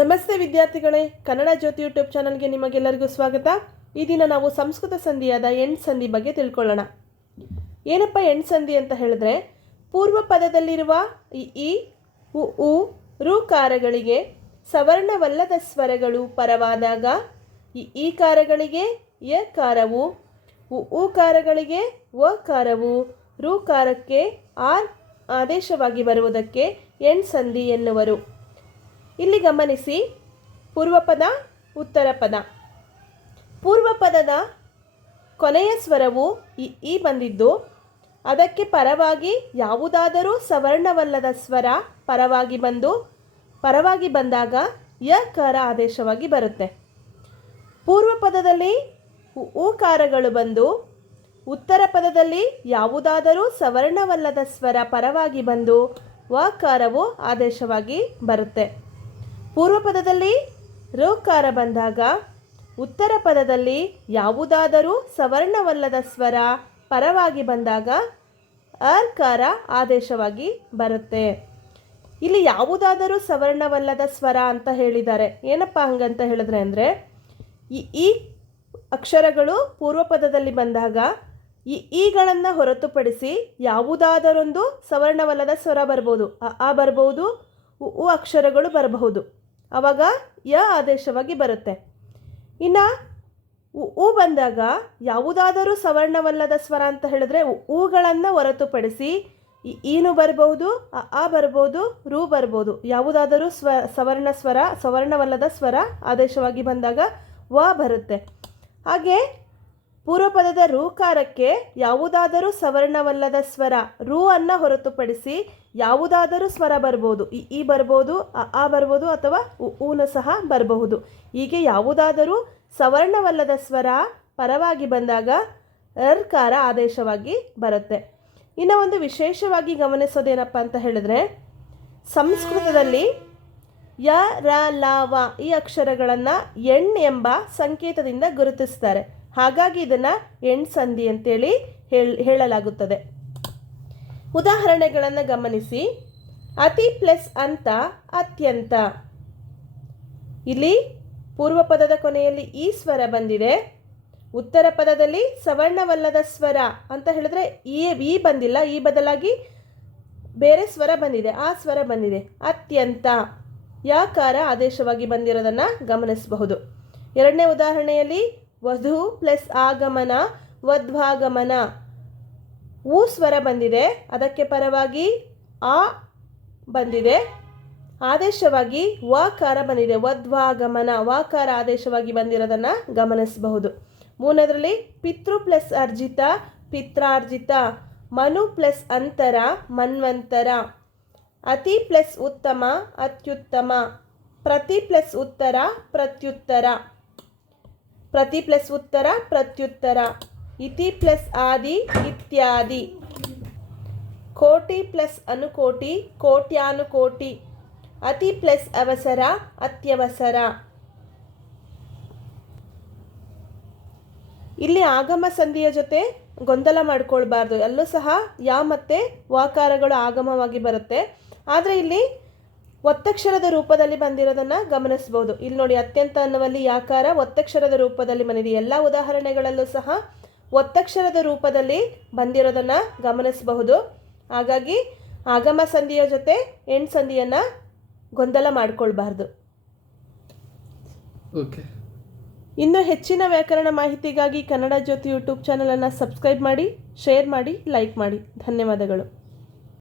ನಮಸ್ತೆ ವಿದ್ಯಾರ್ಥಿಗಳೇ, ಕನ್ನಡ ಜ್ಯೋತಿ ಯೂಟ್ಯೂಬ್ ಚಾನಲ್ಗೆ ನಿಮಗೆಲ್ಲರಿಗೂ ಸ್ವಾಗತ. ಈ ದಿನ ನಾವು ಸಂಸ್ಕೃತ ಸಂಧಿಯಾದ ಎಂಟ್ ಸಂಧಿ ಬಗ್ಗೆ ತಿಳ್ಕೊಳ್ಳೋಣ. ಏನಪ್ಪ ಎಂಟ್ ಸಂಧಿ ಅಂತ ಹೇಳಿದ್ರೆ, ಪೂರ್ವ ಪದದಲ್ಲಿರುವ ಇ ಉ ಉ ಕಾರಗಳಿಗೆ ಸವರ್ಣವಲ್ಲದ ಸ್ವರಗಳು ಪರವಾದಾಗ, ಇ ಕಾರಗಳಿಗೆ ಯ ಕಾರವು, ಉ ಕಾರಗಳಿಗೆ ವ ಕಾರವು ಋಕಾರಕ್ಕೆ ಆರ್ ಆದೇಶವಾಗಿ ಬರುವುದಕ್ಕೆ ಎಂಟ್ ಸಂಧಿ ಎನ್ನುವರು. ಇಲ್ಲಿ ಗಮನಿಸಿ ಪೂರ್ವಪದ ಉತ್ತರ ಪದ. ಪೂರ್ವಪದದ ಕೊನೆಯ ಸ್ವರವು ಈ ಬಂದಿದ್ದು, ಅದಕ್ಕೆ ಪರವಾಗಿ ಯಾವುದಾದರೂ ಸವರ್ಣವಲ್ಲದ ಸ್ವರ ಪರವಾಗಿ ಬಂದು, ಪರವಾಗಿ ಬಂದಾಗ ಯ ಕಾರ ಆದೇಶವಾಗಿ ಬರುತ್ತೆ. ಪೂರ್ವ ಪದದಲ್ಲಿ ಊಕಾರಗಳು ಬಂದು, ಉತ್ತರ ಪದದಲ್ಲಿ ಯಾವುದಾದರೂ ಸವರ್ಣವಲ್ಲದ ಸ್ವರ ಪರವಾಗಿ ಬಂದು ವಕಾರವು ಆದೇಶವಾಗಿ ಬರುತ್ತೆ. ಪೂರ್ವ ಪದದಲ್ಲಿ ಋಕಾರ ಬಂದಾಗ ಉತ್ತರ ಪದದಲ್ಲಿ ಯಾವುದಾದರೂ ಸವರ್ಣವಲ್ಲದ ಸ್ವರ ಪರವಾಗಿ ಬಂದಾಗ ಅರ್ಕಾರ ಆದೇಶವಾಗಿ ಬರುತ್ತೆ. ಇಲ್ಲಿ ಯಾವುದಾದರೂ ಸವರ್ಣವಲ್ಲದ ಸ್ವರ ಅಂತ ಹೇಳಿದ್ದಾರೆ ಏನಪ್ಪ ಹಂಗಂತ ಹೇಳಿದ್ರೆ ಅಂದರೆ, ಈ ಈ ಅಕ್ಷರಗಳು ಪೂರ್ವ ಪದದಲ್ಲಿ ಬಂದಾಗ ಈ, ಈಗಳನ್ನು ಹೊರತುಪಡಿಸಿ ಯಾವುದಾದರೊಂದು ಸವರ್ಣವಲ್ಲದ ಸ್ವರ ಬರ್ಬೋದು. ಅ, ಆ ಬರ್ಬೋದು ಉ ಅಕ್ಷರಗಳು ಬರಬಹುದು. ಆವಾಗ ಯ ಆದೇಶವಾಗಿ ಬರುತ್ತೆ. ಇನ್ನು ಉ ಬಂದಾಗ ಯಾವುದಾದರೂ ಸವರ್ಣವಲ್ಲದ ಸ್ವರ ಅಂತ ಹೇಳಿದ್ರೆ ಹೂಗಳನ್ನು ಹೊರತುಪಡಿಸಿ ಈನು ಬರ್ಬೋದು, ಅ ಬರ್ಬೋದು, ರು ಬರ್ಬೋದು. ಯಾವುದಾದರೂ ಸ್ವ, ಸವರ್ಣ ಸ್ವರ, ಸವರ್ಣವಲ್ಲದ ಸ್ವರ ಆದೇಶವಾಗಿ ಬಂದಾಗ ವ ಬರುತ್ತೆ. ಹಾಗೆ ಪೂರ್ವಪದದ ರೂಕಾರಕ್ಕೆ ಯಾವುದಾದರೂ ಸವರ್ಣವಲ್ಲದ ಸ್ವರ ರೂ ಅನ್ನ ಹೊರತುಪಡಿಸಿ ಯಾವುದಾದರೂ ಸ್ವರ ಬರ್ಬೋದು. ಈ ಈ ಬರ್ಬೋದು ಆ ಬರ್ಬೋದು ಅಥವಾ ಊನ ಸಹ ಬರಬಹುದು. ಹೀಗೆ ಯಾವುದಾದರೂ ಸವರ್ಣವಲ್ಲದ ಸ್ವರ ಪರವಾಗಿ ಬಂದಾಗ ಅರ್ಕಾರ ಆದೇಶವಾಗಿ ಬರುತ್ತೆ. ಇನ್ನು ಒಂದು ವಿಶೇಷವಾಗಿ ಗಮನಿಸೋದೇನಪ್ಪ ಅಂತ ಹೇಳಿದ್ರೆ ಸಂಸ್ಕೃತದಲ್ಲಿ ಯ, ರ, ಲ, ವ ಈ ಅಕ್ಷರಗಳನ್ನು ಎಣ್ ಎಂಬ ಸಂಕೇತದಿಂದ ಗುರುತಿಸ್ತಾರೆ. ಹಾಗಾಗಿ ಇದನ್ನು ಸಂಧಿ ಅಂತೇಳಿ ಹೇಳ, ಹೇಳಲಾಗುತ್ತದೆ. ಉದಾಹರಣೆಗಳನ್ನು ಗಮನಿಸಿ. ಅತಿ ಪ್ಲಸ್ ಅಂತ ಅತ್ಯಂತ. ಇಲ್ಲಿ ಪೂರ್ವ ಪದದ ಕೊನೆಯಲ್ಲಿ ಈ ಸ್ವರ ಬಂದಿದೆ. ಉತ್ತರ ಪದದಲ್ಲಿ ಸವರ್ಣವಲ್ಲದ ಸ್ವರ ಅಂತ ಹೇಳಿದ್ರೆ ಈ ಈ ಬಂದಿಲ್ಲ, ಈ ಬದಲಾಗಿ ಬೇರೆ ಸ್ವರ ಬಂದಿದೆ, ಆ ಸ್ವರ ಬಂದಿದೆ. ಅತ್ಯಂತ. ಯಾಕಾರ ಆದೇಶವಾಗಿ ಬಂದಿರೋದನ್ನು ಗಮನಿಸಬಹುದು. ಎರಡನೇ ಉದಾಹರಣೆಯಲ್ಲಿ ವಧು ಪ್ಲಸ್ ಆಗಮನ, ವಧ್ವಾಗಮನ. ಊ ಸ್ವರ ಬಂದಿದೆ. ಅದಕ್ಕೆ ಪರವಾಗಿ ಆ ಬಂದಿದೆ. ಆದೇಶವಾಗಿ ವಾಕಾರ ಬಂದಿದೆ. ವಧ್ವಾಗಮನ, ವಾಕಾರ ಆದೇಶವಾಗಿ ಬಂದಿರೋದನ್ನು ಗಮನಿಸಬಹುದು. ಮೂರನೇದರಲ್ಲಿ ಪಿತೃ ಪ್ಲಸ್ ಅರ್ಜಿತ, ಪಿತ್ರಾರ್ಜಿತ, ಮನು ಪ್ಲಸ್ ಅಂತರ, ಮನ್ವಂತರ. ಅತಿ ಪ್ಲಸ್ ಉತ್ತಮ, ಅತ್ಯುತ್ತಮ. ಪ್ರತಿ ಪ್ಲಸ್ ಉತ್ತರ, ಪ್ರತ್ಯುತ್ತರ. ಪ್ರತಿ ಪ್ಲಸ್ ಉತ್ತರ, ಪ್ರತ್ಯುತ್ತರ. ಇತಿ ಪ್ಲಸ್ ಆದಿ, ಇತ್ಯಾದಿ. ಕೋಟಿ ಪ್ಲಸ್ ಅನುಕೋಟಿ, ಕೋಟ್ಯಾನುಕೋಟಿ. ಅತಿ ಪ್ಲಸ್ ಅವಸರ, ಅತ್ಯವಸರ. ಇಲ್ಲಿ ಆಗಮ ಸಂಧಿಯ ಜೊತೆ ಗೊಂದಲ ಮಾಡ್ಕೊಳ್ಬಾರ್ದು. ಅಲ್ಲೂ ಸಹ ಯಾ ಮತ್ತೆ ವಾಕಾರಗಳು ಆಗಮವಾಗಿ ಬರುತ್ತೆ. ಆದರೆ ಇಲ್ಲಿ ಒತ್ತಕ್ಷರದ ರೂಪದಲ್ಲಿ ಬಂದಿರೋದನ್ನು ಗಮನಿಸಬಹುದು ಇಲ್ಲಿ ನೋಡಿ ಅತ್ಯಂತ ಅನ್ನುವಲ್ಲಿ ಯಾಕಾರ ಒತ್ತಕ್ಷರದ ರೂಪದಲ್ಲಿ ಬಂದಿದೆ. ಎಲ್ಲ ಉದಾಹರಣೆಗಳಲ್ಲೂ ಸಹ ಒತ್ತಕ್ಷರದ ರೂಪದಲ್ಲಿ ಬಂದಿರೋದನ್ನು ಗಮನಿಸಬಹುದು. ಹಾಗಾಗಿ ಆಗಮ ಸಂಧಿಯ ಜೊತೆ ಎಂಟ್ ಸಂಧಿಯನ್ನು ಗೊಂದಲ ಮಾಡಿಕೊಳ್ಬಾರ್ದು. ಓಕೆ. ಇನ್ನು ಹೆಚ್ಚಿನ ವ್ಯಾಕರಣ ಮಾಹಿತಿಗಾಗಿ ಕನ್ನಡ ಜ್ಯೋತಿ ಯೂಟ್ಯೂಬ್ ಚಾನಲನ್ನು ಸಬ್ಸ್ಕ್ರೈಬ್ ಮಾಡಿ ಶೇರ್ ಮಾಡಿ ಲೈಕ್ ಮಾಡಿ. ಧನ್ಯವಾದಗಳು.